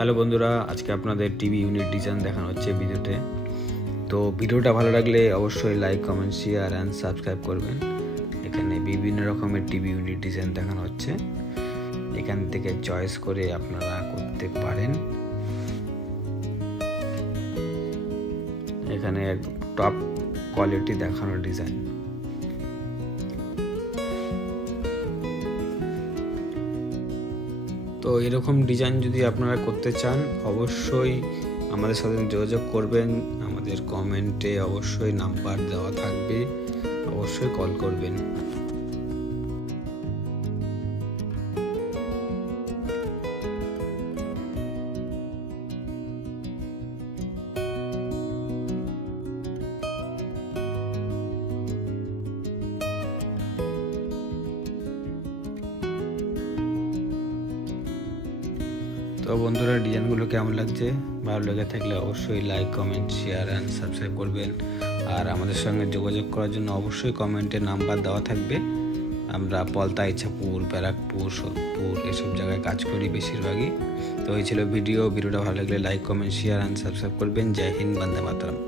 Hello বন্ধুরা, আজকে আপনাদের টিভি ইউনিট ডিজাইন দেখানো হচ্ছে ভিডিওতে। তো ভিডিওটা ভালো লাগলে অবশ্যই like, comment, share and subscribe করবেন। এখানে বিভিন্ন রকমের টিভি ইউনিট ডিজাইন দেখানো হচ্ছে, এখান থেকে চয়েস করে আপনারা করতে পারেন। এখানে টপ কোয়ালিটি দেখানো ডিজাইন। তো এরকম ডিজাইন যদি আপনারা করতে চান অবশ্যই আমাদের সাথে যোগাযোগ করবেন। আমাদের কমেন্টে অবশ্যই নাম্বার দেওয়া থাকবে, অবশ্যই কল করবেন। তো বন্ধুরা, ডিজাইনগুলো কেমন লাগছে? ভালো লেগে থাকলে অবশ্যই like, comment, share and subscribe করবেন। আর আমাদের সঙ্গে যোগাযোগ করার জন্য অবশ্যই কমেন্টে নাম্বার দেওয়া থাকবে। আমরা পলতা, ইচ্ছাপুর, ব্যারাকপুর, সোদপুর এসব জায়গায় কাজ করি বেশিরভাগই। তো এই ছিল ভিডিওটা ভালো লাগলে like, comment, share and subscribe করবেন। জয় হিন্দ, বন্দে মাতরম।